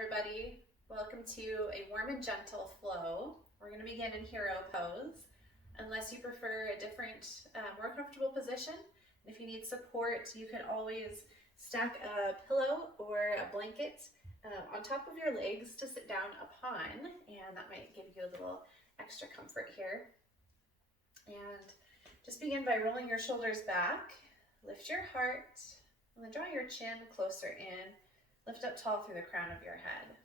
everybody. Welcome to a warm and gentle flow. We're going to begin in hero pose. Unless you prefer a different, more comfortable position, and if you need support, you can always stack a pillow or a blanket on top of your legs to sit down upon, and that might give you a little extra comfort here. And just begin by rolling your shoulders back, lift your heart, and then draw your chin closer in. Lift up tall through the crown of your head.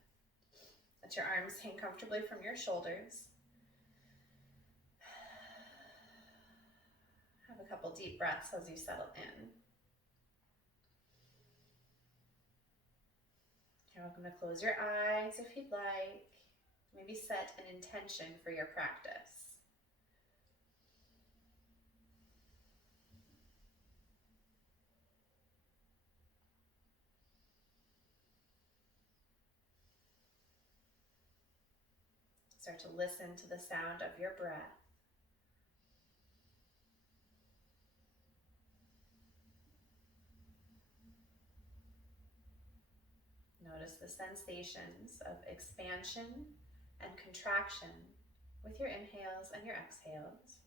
Let your arms hang comfortably from your shoulders. Have a couple deep breaths as you settle in. You're welcome to close your eyes if you'd like. Maybe set an intention for your practice. Start to listen to the sound of your breath. Notice the sensations of expansion and contraction with your inhales and your exhales.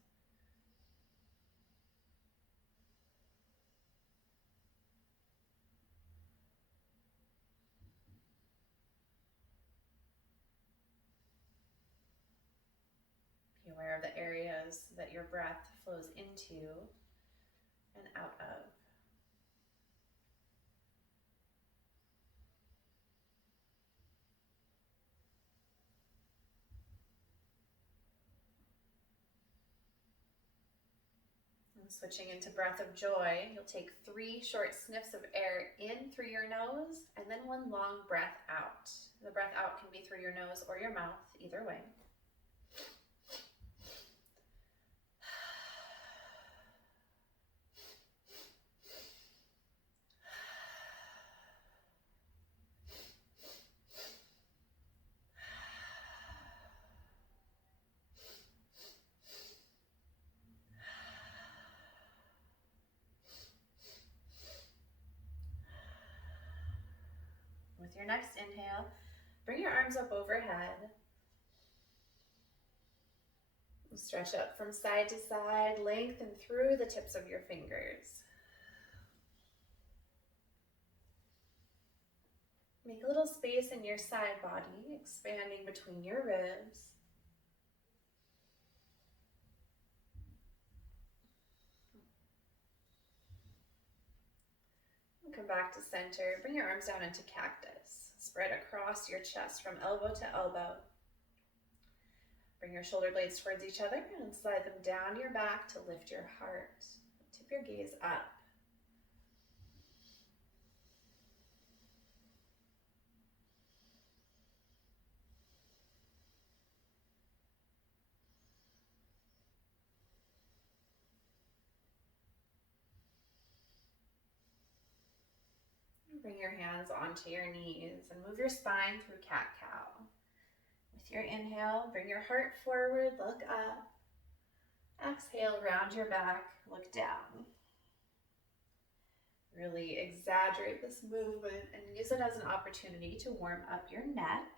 Be aware of the areas that your breath flows into and out of. And switching into breath of joy, you'll take 3 short sniffs of air in through your nose and then 1 long breath out. The breath out can be through your nose or your mouth, either way. With your next inhale, bring your arms up overhead. Stretch up from side to side, lengthen through the tips of your fingers. Make a little space in your side body, expanding between your ribs. And come back to center. Bring your arms down into cactus. Spread across your chest from elbow to elbow. Bring your shoulder blades towards each other and slide them down your back to lift your heart. Tip your gaze up. Bring your hands onto your knees and move your spine through cat-cow. With your inhale, bring your heart forward, look up. Exhale, round your back, look down. Really exaggerate this movement and use it as an opportunity to warm up your neck.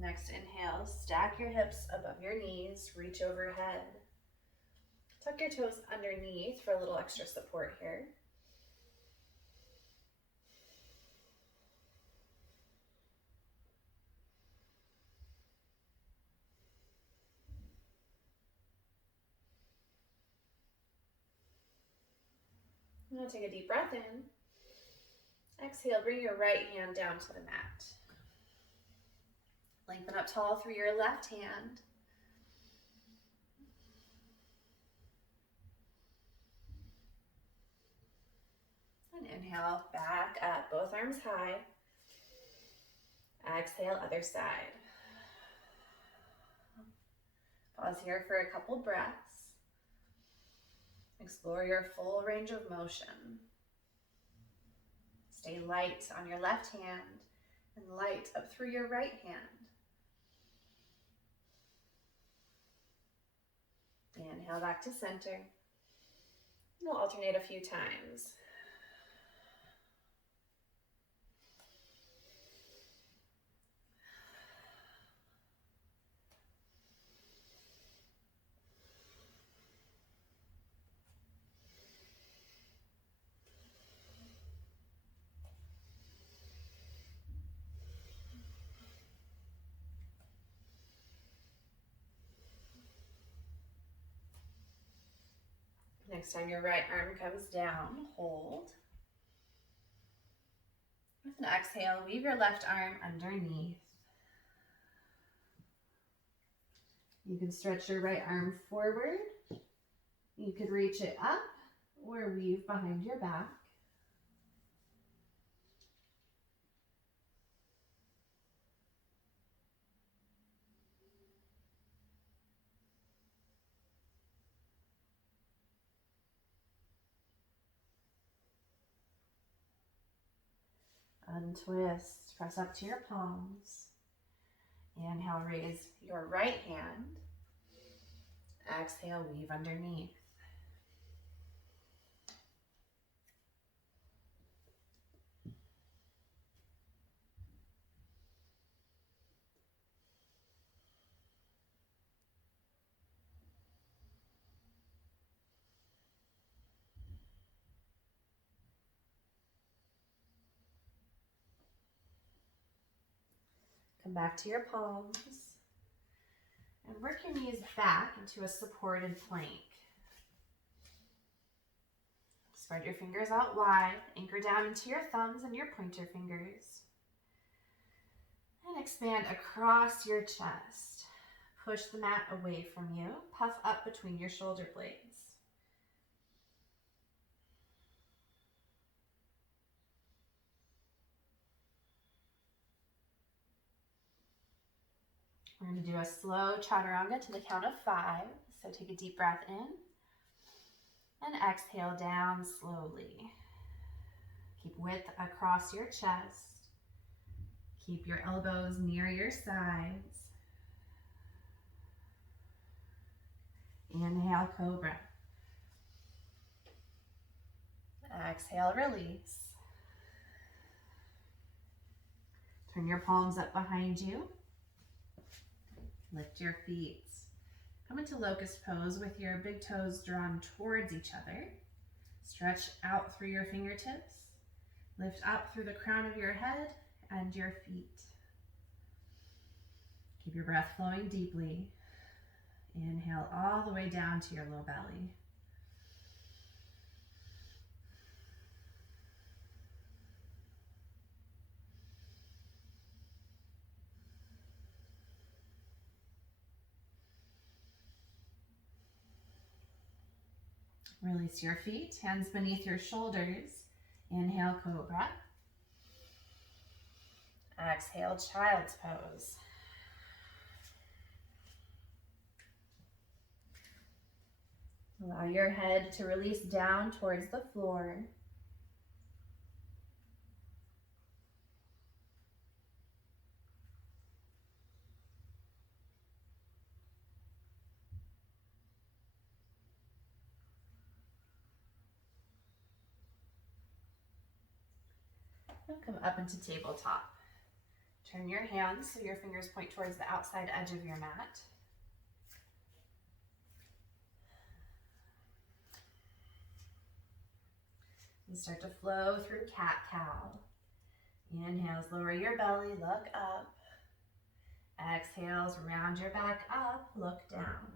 Next inhale, stack your hips above your knees, reach overhead. Tuck your toes underneath for a little extra support here. Now take a deep breath in. Exhale, bring your right hand down to the mat. Lengthen up tall through your left hand. And inhale, back up, both arms high. Exhale, other side. Pause here for a couple breaths. Explore your full range of motion. Stay light on your left hand and light up through your right hand. Inhale back to center. We'll alternate a few times. Next time your right arm comes down, hold. With an exhale, weave your left arm underneath. You can stretch your right arm forward. You could reach it up or weave behind your back. Untwist, press up to your palms. Inhale, raise your right hand. Exhale, weave underneath. Come back to your palms and work your knees back into a supported plank. Spread your fingers out wide, anchor down into your thumbs and your pointer fingers. And expand across your chest. Push the mat away from you, puff up between your shoulder blades. We're going to do a slow chaturanga to the count of 5. So take a deep breath in and exhale down slowly. Keep width across your chest. Keep your elbows near your sides. Inhale, cobra. Exhale, release. Turn your palms up behind you. Lift your feet. Come into locust pose with your big toes drawn towards each other. Stretch out through your fingertips. Lift up through the crown of your head and your feet. Keep your breath flowing deeply. Inhale all the way down to your low belly. Release your feet, hands beneath your shoulders. Inhale, cobra. Exhale, child's pose. Allow your head to release down towards the floor. And come up into tabletop. Turn your hands so your fingers point towards the outside edge of your mat. And start to flow through cat-cow. Inhales, lower your belly, look up. Exhales, round your back up, look down.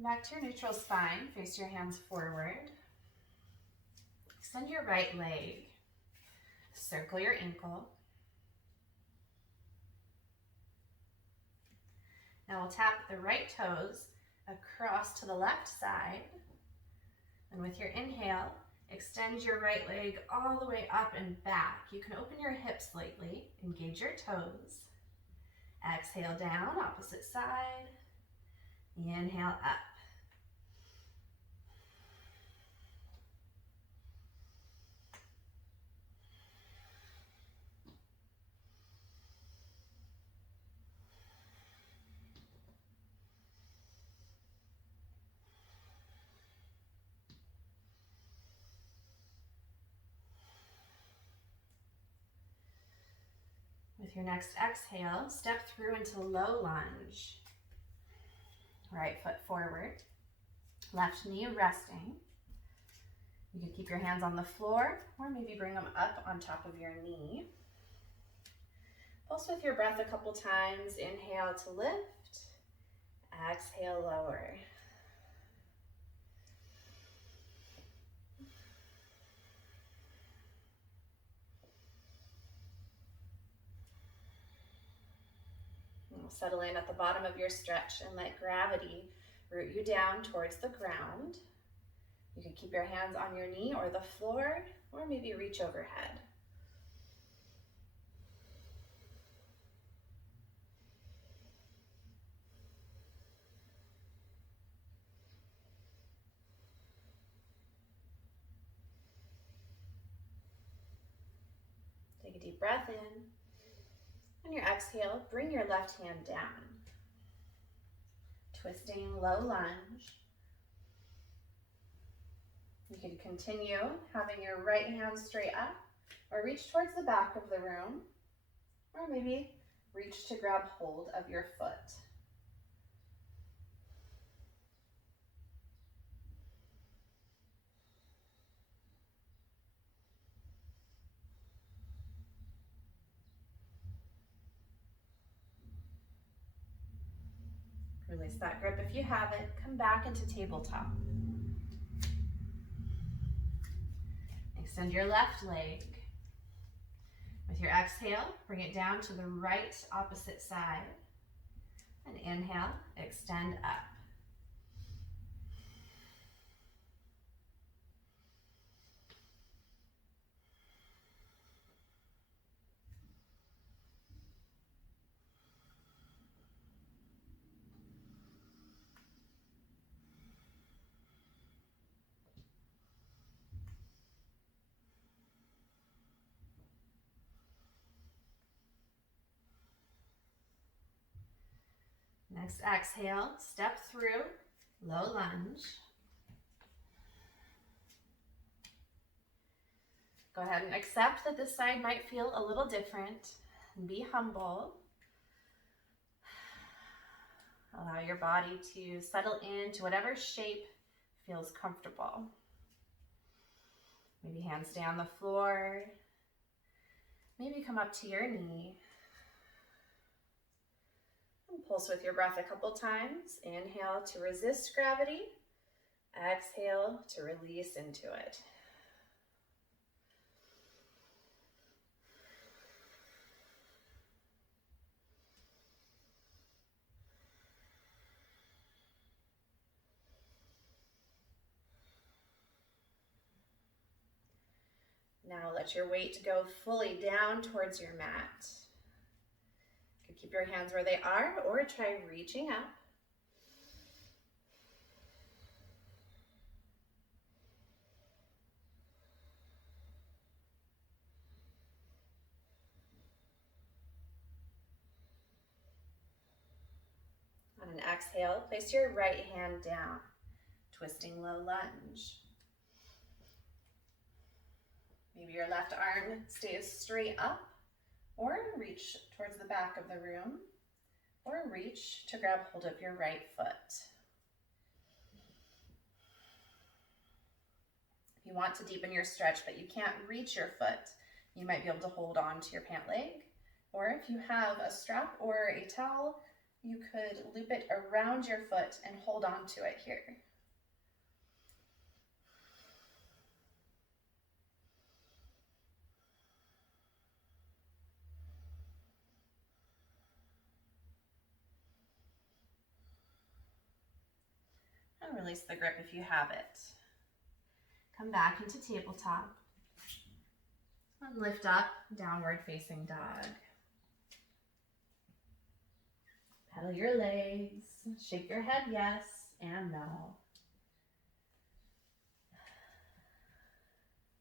Back to your neutral spine, face your hands forward. Extend your right leg. Circle your ankle. Now we'll tap the right toes across to the left side. And with your inhale, extend your right leg all the way up and back. You can open your hips slightly, engage your toes. Exhale down, opposite side. Inhale up. With your next exhale, step through into low lunge. Right foot forward, left knee resting. You can keep your hands on the floor or maybe bring them up on top of your knee. Pulse with your breath a couple times. Inhale to lift, exhale, lower. Settle in at the bottom of your stretch and let gravity root you down towards the ground. You can keep your hands on your knee or the floor, or maybe reach overhead. Take a deep breath in. On your exhale, bring your left hand down. Twisting low lunge. You can continue having your right hand straight up or reach towards the back of the room, or maybe reach to grab hold of your foot. Release that grip if you have it. Come back into tabletop. Extend your left leg. With your exhale, bring it down to the right opposite side. And inhale, extend up. Next exhale, step through, low lunge. Go ahead and accept that this side might feel a little different. Be humble. Allow your body to settle into whatever shape feels comfortable. Maybe hands stay on the floor. Maybe come up to your knee. And pulse with your breath a couple times. Inhale to resist gravity. Exhale to release into it. Now let your weight go fully down towards your mat. You can keep your hands where they are or try reaching up. On an exhale, place your right hand down, twisting low lunge. Maybe your left arm stays straight up, or reach towards the back of the room, or reach to grab hold of your right foot. If you want to deepen your stretch but you can't reach your foot, you might be able to hold on to your pant leg, or if you have a strap or a towel, you could loop it around your foot and hold on to it here. Release the grip if you have it. Come back into tabletop. And lift up, downward facing dog. Pedal your legs. Shake your head yes and no.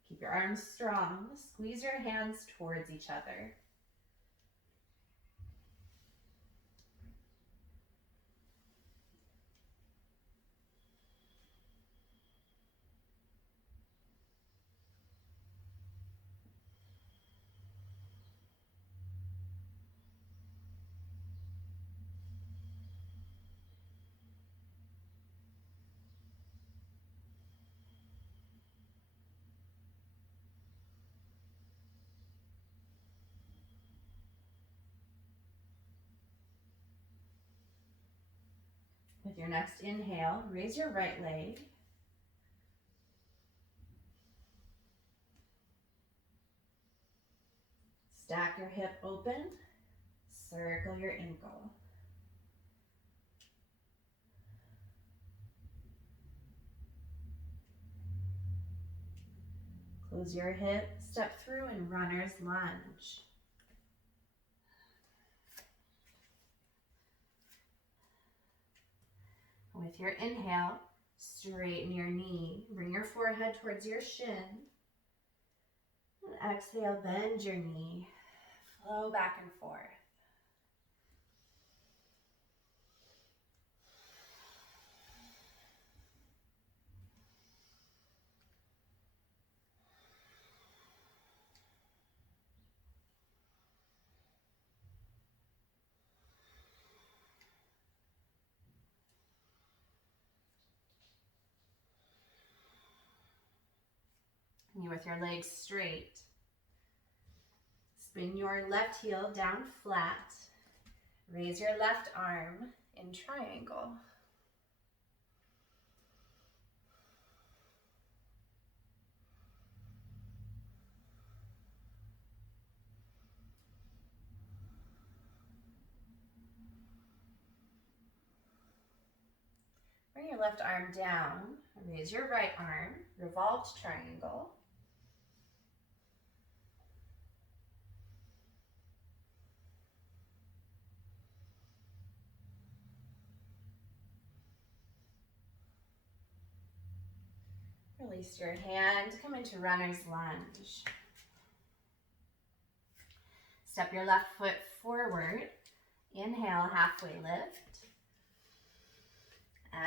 Keep your arms strong. Squeeze your hands towards each other. With your next inhale, raise your right leg. Stack your hip open, circle your ankle. Close your hip, step through in runner's lunge. With your inhale, straighten your knee, bring your forehead towards your shin. And exhale, bend your knee, flow back and forth. You with your legs straight. Spin your left heel down flat. Raise your left arm in triangle. Bring your left arm down. Raise your right arm, revolved triangle. Release your hand, come into runner's lunge. Step your left foot forward. Inhale, halfway lift.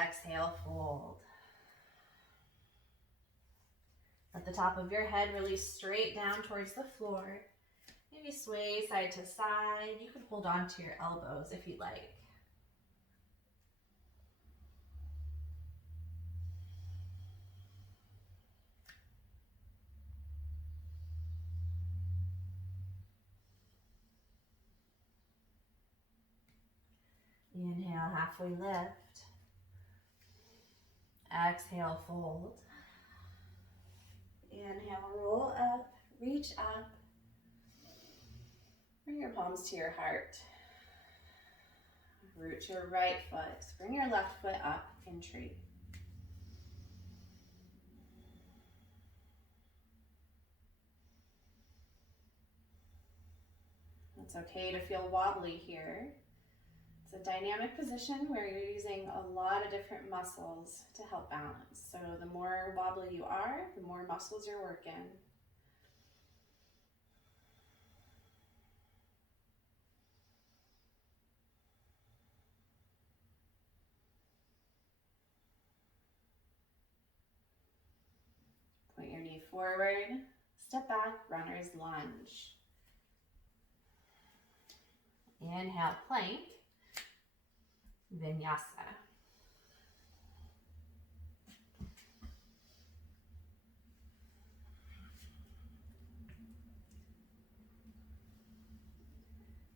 Exhale, fold. Let the top of your head release straight down towards the floor. Maybe sway side to side. You can hold on to your elbows if you'd like. Inhale, halfway lift. Exhale, fold. Inhale, roll up, reach up. Bring your palms to your heart. Root your right foot. Bring your left foot up in tree. It's okay to feel wobbly here. It's a dynamic position where you're using a lot of different muscles to help balance. So the more wobbly you are, the more muscles you're working. Point your knee forward, step back, runner's lunge. Inhale, plank, vinyasa.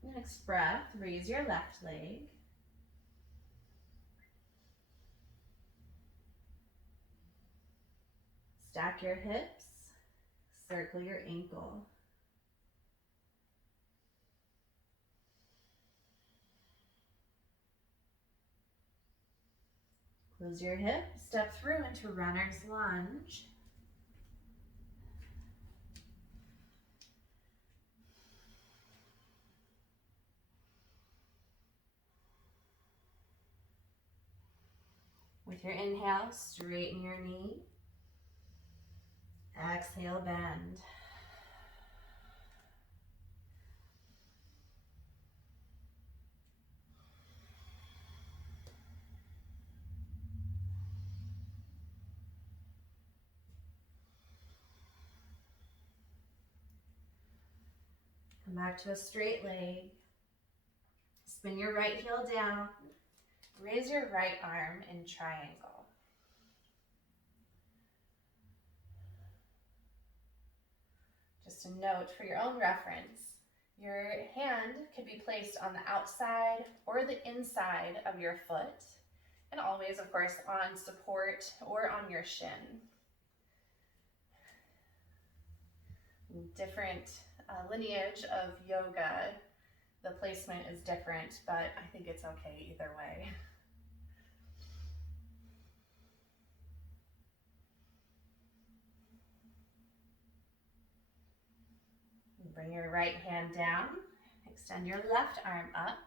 Next breath, raise your left leg. Stack your hips, circle your ankle. Close your hip, step through into runner's lunge. With your inhale, straighten your knee. Exhale, bend. Come back to a straight leg. Spin your right heel down. Raise your right arm in triangle. Just a note for your own reference, your hand could be placed on the outside or the inside of your foot, and always, of course, on support or on your shin. Different lineage of yoga, the placement is different, but I think it's okay either way. Bring your right hand down, extend your left arm up.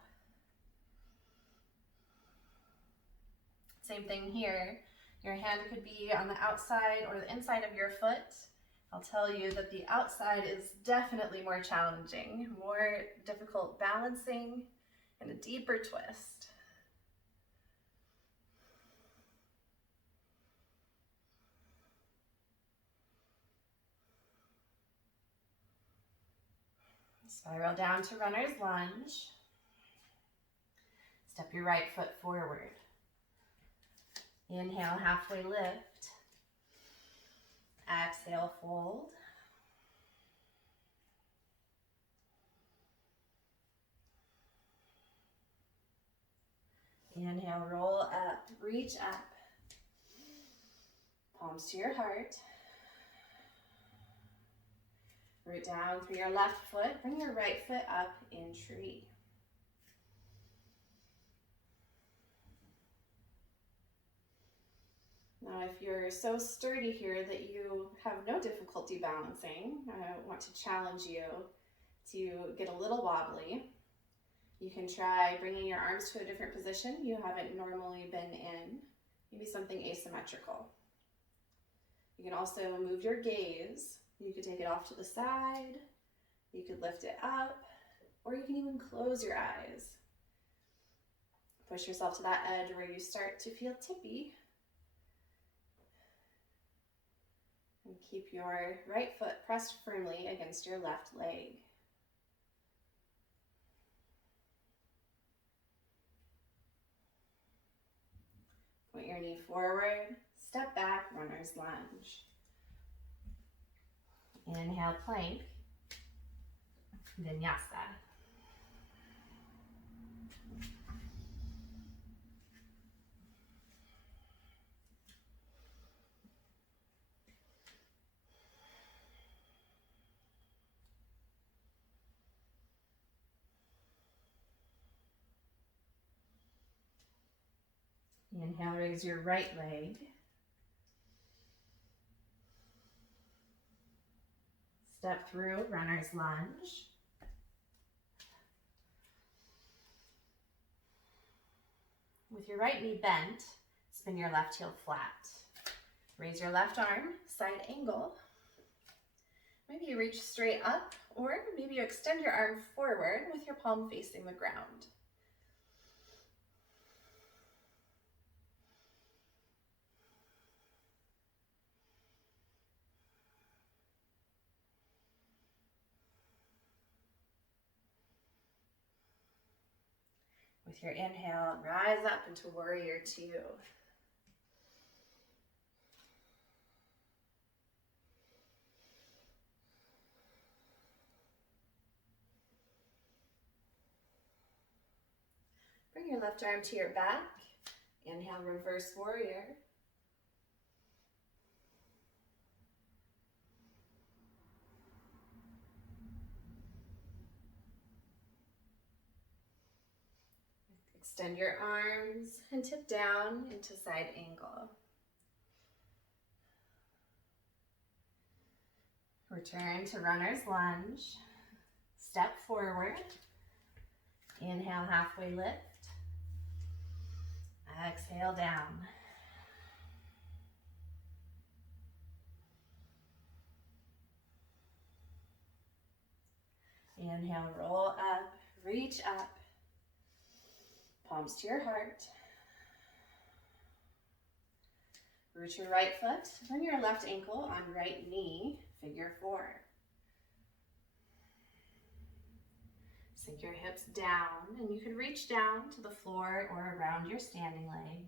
Same thing here. Your hand could be on the outside or the inside of your foot. I'll tell you that the outside is definitely more challenging, more difficult balancing, and a deeper twist. Spiral down to runner's lunge. Step your right foot forward. Inhale, halfway lift. Exhale, fold. Inhale, roll up, reach up. Palms to your heart. Root down through your left foot. Bring your right foot up in tree. Now, if you're so sturdy here that you have no difficulty balancing, I want to challenge you to get a little wobbly. You can try bringing your arms to a different position you haven't normally been in, maybe something asymmetrical. You can also move your gaze. You could take it off to the side, you could lift it up, or you can even close your eyes. Push yourself to that edge where you start to feel tippy. And keep your right foot pressed firmly against your left leg. Point your knee forward, step back, runner's lunge. Inhale, plank, vinyasa. Inhale, raise your right leg. Step through, runner's lunge. With your right knee bent, spin your left heel flat. Raise your left arm, side angle. Maybe you reach straight up, or maybe you extend your arm forward with your palm facing the ground. With your inhale, rise up into warrior two. Bring your left arm to your back. Inhale, reverse warrior. Extend Extend your arms and tip down into side angle. Return to runner's lunge. Step forward. Inhale, halfway lift. Exhale, down. Inhale, roll up, reach up. Palms to your heart. Root your right foot, bring your left ankle on right knee, figure four. Sink your hips down, and you can reach down to the floor or around your standing leg.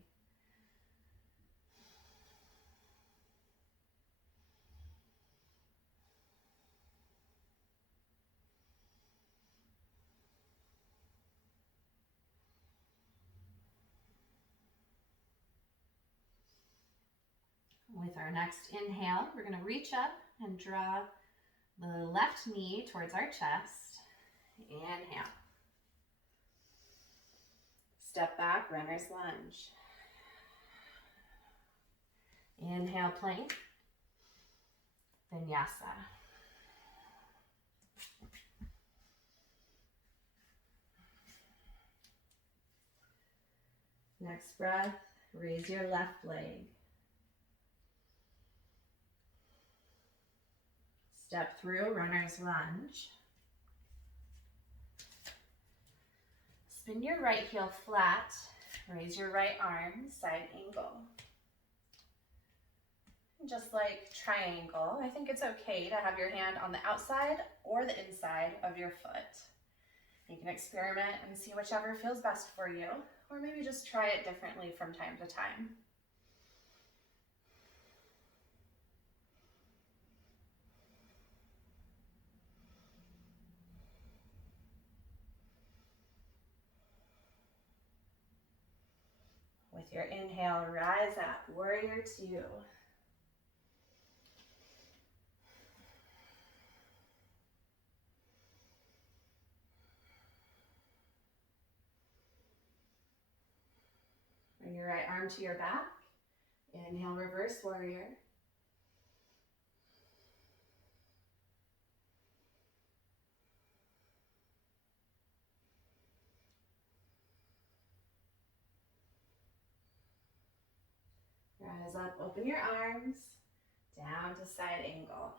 With our next inhale, we're going to reach up and draw the left knee towards our chest. Inhale. Step back, runner's lunge. Inhale, plank. Vinyasa. Next breath, raise your left leg. Step through, runner's lunge. Spin your right heel flat. Raise your right arm, side angle. Just like triangle, I think it's okay to have your hand on the outside or the inside of your foot. You can experiment and see whichever feels best for you, or maybe just try it differently from time to time. With your inhale, rise up, warrior two. Bring your right arm to your back. Inhale, reverse warrior. Rise up, open your arms, down to side angle.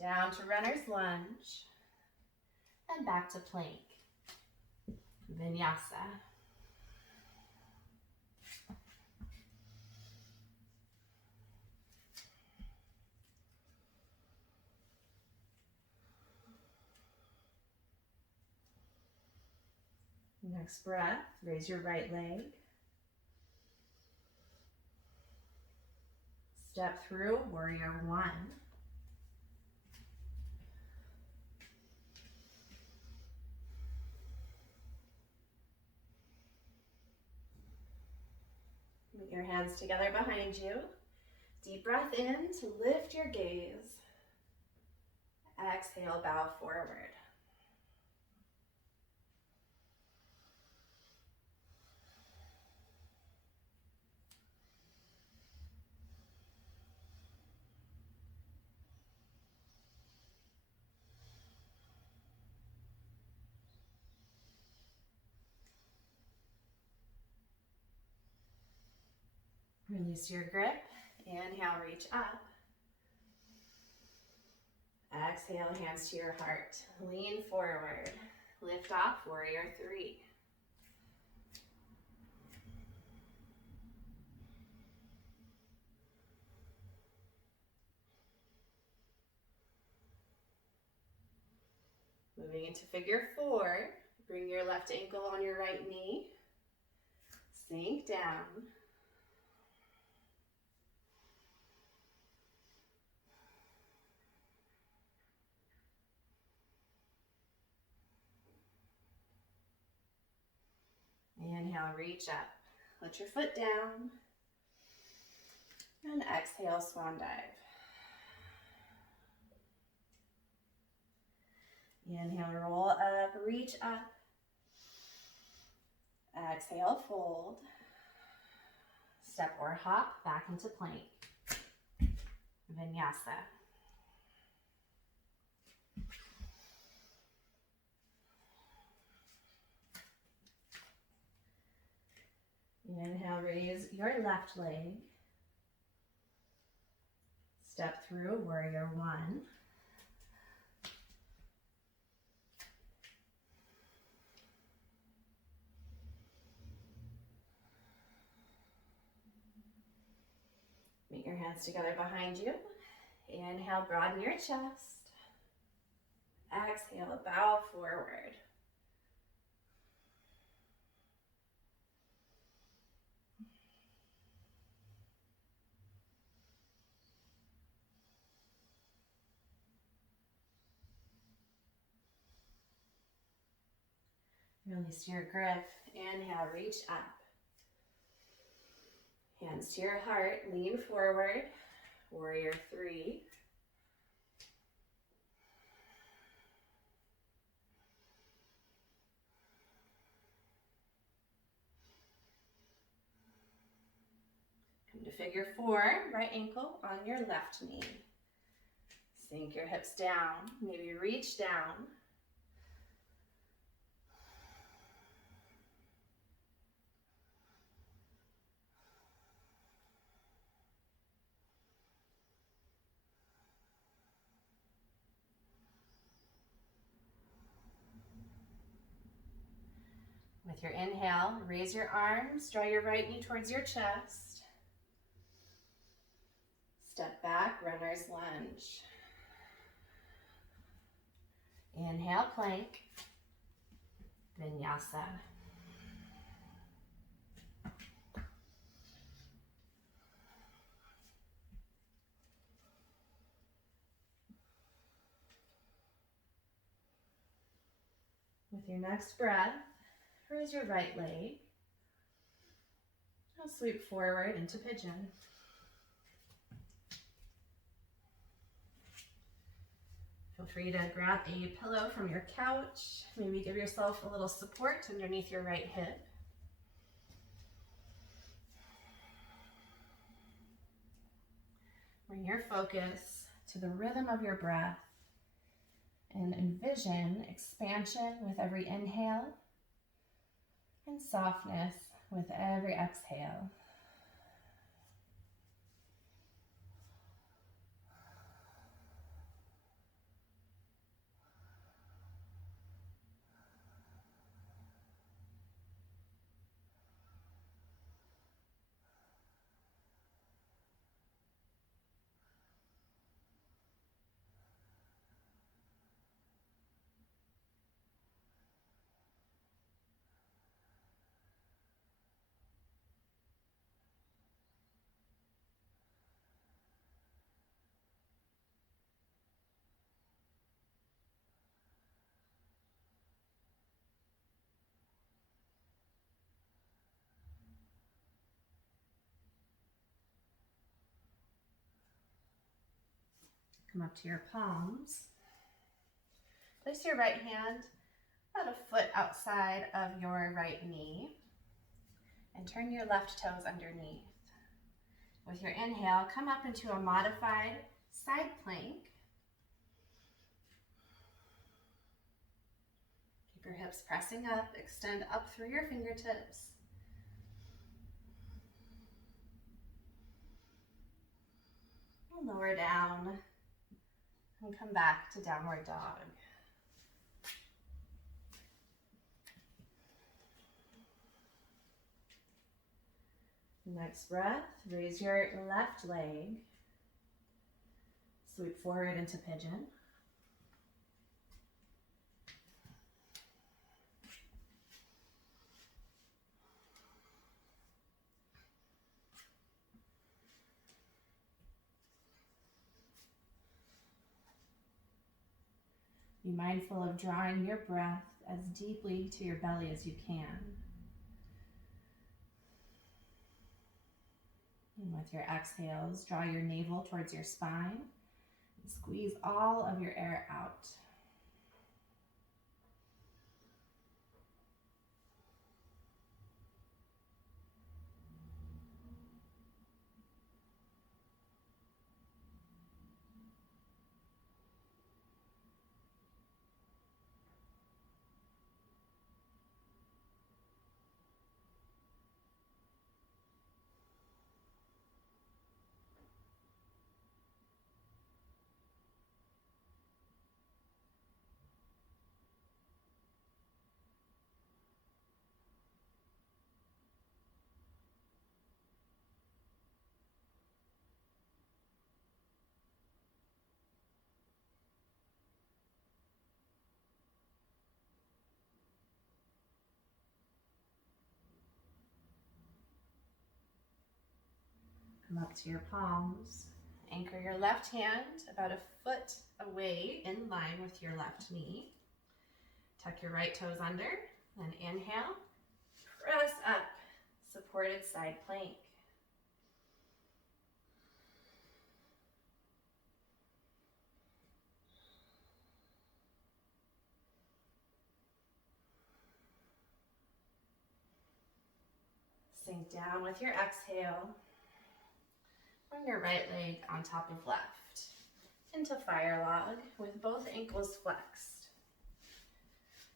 Down to runner's lunge, and back to plank. Vinyasa. Next breath, raise your right leg. Step through, warrior one. Put your hands together behind you. Deep breath in to lift your gaze. Exhale, bow forward. Release your grip. Inhale, reach up. Exhale, hands to your heart. Lean forward. Lift off, warrior three. Moving into figure four. Bring your left ankle on your right knee. Sink down. Inhale, reach up. Let your foot down. And exhale, swan dive. Inhale, roll up, reach up. Exhale, fold. Step or hop back into plank. Vinyasa. Inhale, raise your left leg. Step through warrior one. Meet your hands together behind you. Inhale, broaden your chest. Exhale, bow forward. Release your grip. Inhale, reach up. Hands to your heart, lean forward. Warrior three. Come to figure four, right ankle on your left knee. Sink your hips down, maybe reach down. With your inhale, raise your arms, draw your right knee towards your chest. Step back, runner's lunge. Inhale, plank. Vinyasa. With your next breath, raise your right leg. Now sweep forward into pigeon. Feel free to grab a pillow from your couch. Maybe give yourself a little support underneath your right hip. Bring your focus to the rhythm of your breath and envision expansion with every inhale and softness with every exhale. Come up to your palms. Place your right hand about a foot outside of your right knee and turn your left toes underneath. With your inhale, come up into a modified side plank. Keep your hips pressing up, extend up through your fingertips. And lower down and come back to downward dog. Next breath, raise your left leg. Sweep forward into pigeon. Be mindful of drawing your breath as deeply to your belly as you can. And with your exhales, draw your navel towards your spine and squeeze all of your air out. Come up to your palms. Anchor your left hand about a foot away in line with your left knee. Tuck your right toes under, then inhale. Press up, supported side plank. Sink down with your exhale. Bring your right leg on top of left into fire log with both ankles flexed.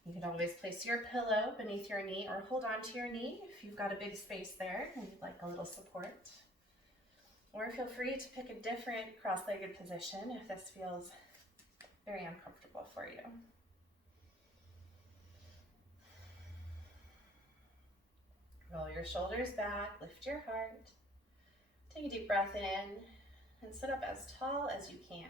You can always place your pillow beneath your knee or hold on to your knee if you've got a big space there and you'd like a little support. Or feel free to pick a different cross-legged position if this feels very uncomfortable for you. Roll your shoulders back, lift your heart. Take a deep breath in and sit up as tall as you can.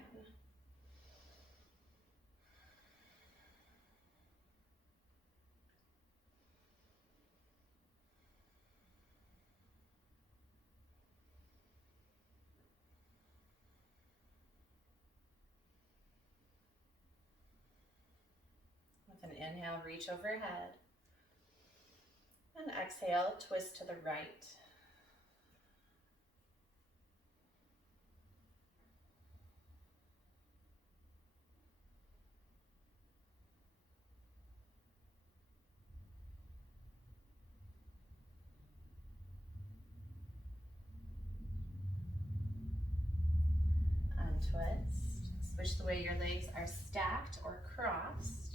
With an inhale, reach overhead. And exhale, twist to the right. Untwist. Switch the way your legs are stacked or crossed.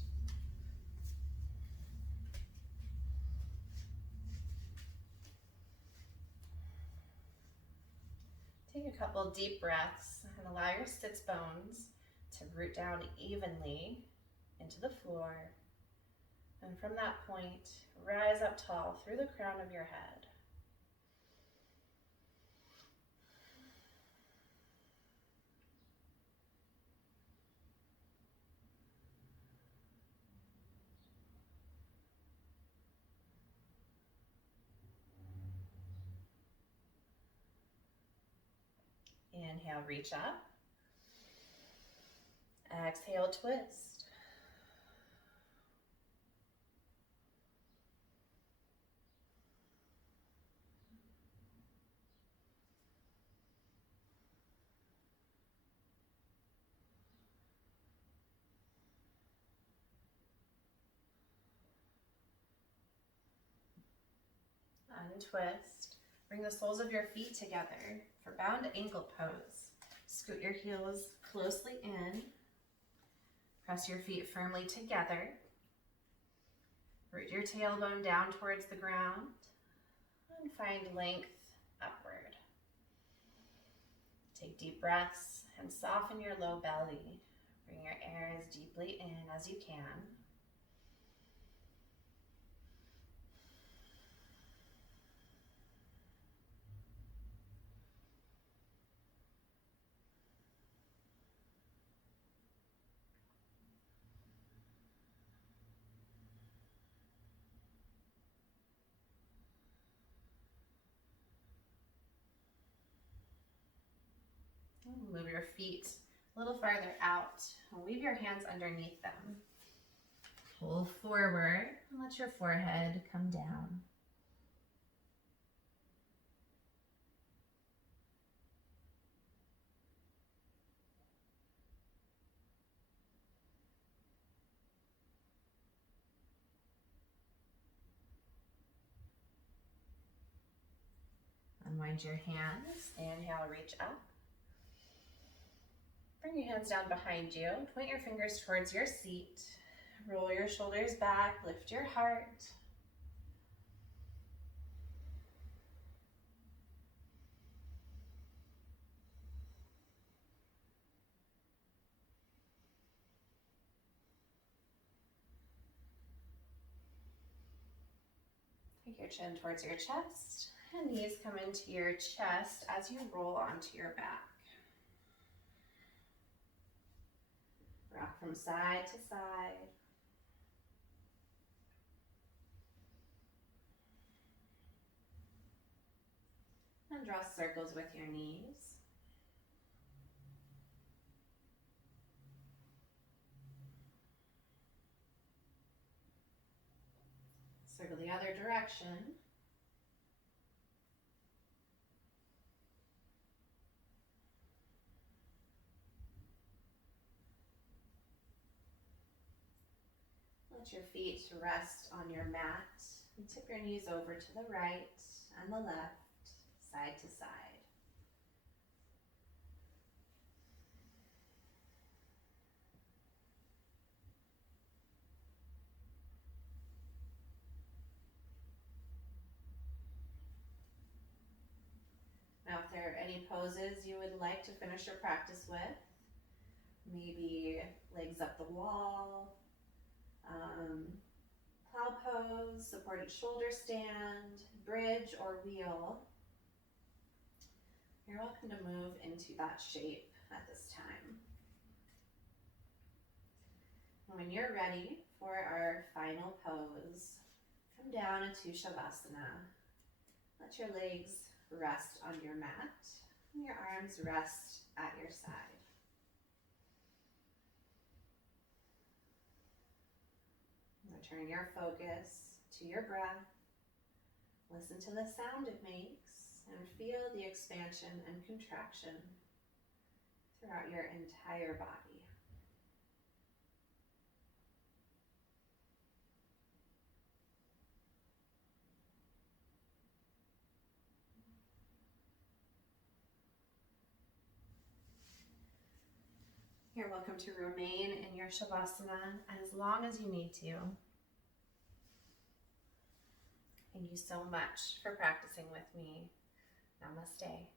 Take a couple deep breaths and allow your sits bones to root down evenly into the floor. And from that point, rise up tall through the crown of your head. Inhale, reach up. Exhale, twist. Untwist. Bring the soles of your feet together for bound ankle pose. Scoot your heels closely in. Press your feet firmly together. Root your tailbone down towards the ground and find length upward. Take deep breaths and soften your low belly. Bring your air as deeply in as you can. Move your feet a little farther out. Weave your hands underneath them. Pull forward and let your forehead come down. Unwind your hands. Inhale, reach up. Bring your hands down behind you. Point your fingers towards your seat. Roll your shoulders back. Lift your heart. Take your chin towards your chest. And knees come into your chest as you roll onto your back. Rock from side to side. And draw circles with your knees. Circle the other direction. Let your feet rest on your mat and tip your knees over to the right and the left, side to side. Now, if there are any poses you would like to finish your practice with, maybe legs up the wall, plow pose, supported shoulder stand, bridge or wheel, you're welcome to move into that shape at this time. When you're ready for our final pose, come down into Shavasana. Let your legs rest on your mat and your arms rest at your side. Return your focus to your breath. Listen to the sound it makes and feel the expansion and contraction throughout your entire body. You're welcome to remain in your Shavasana as long as you need to. Thank you so much for practicing with me. Namaste.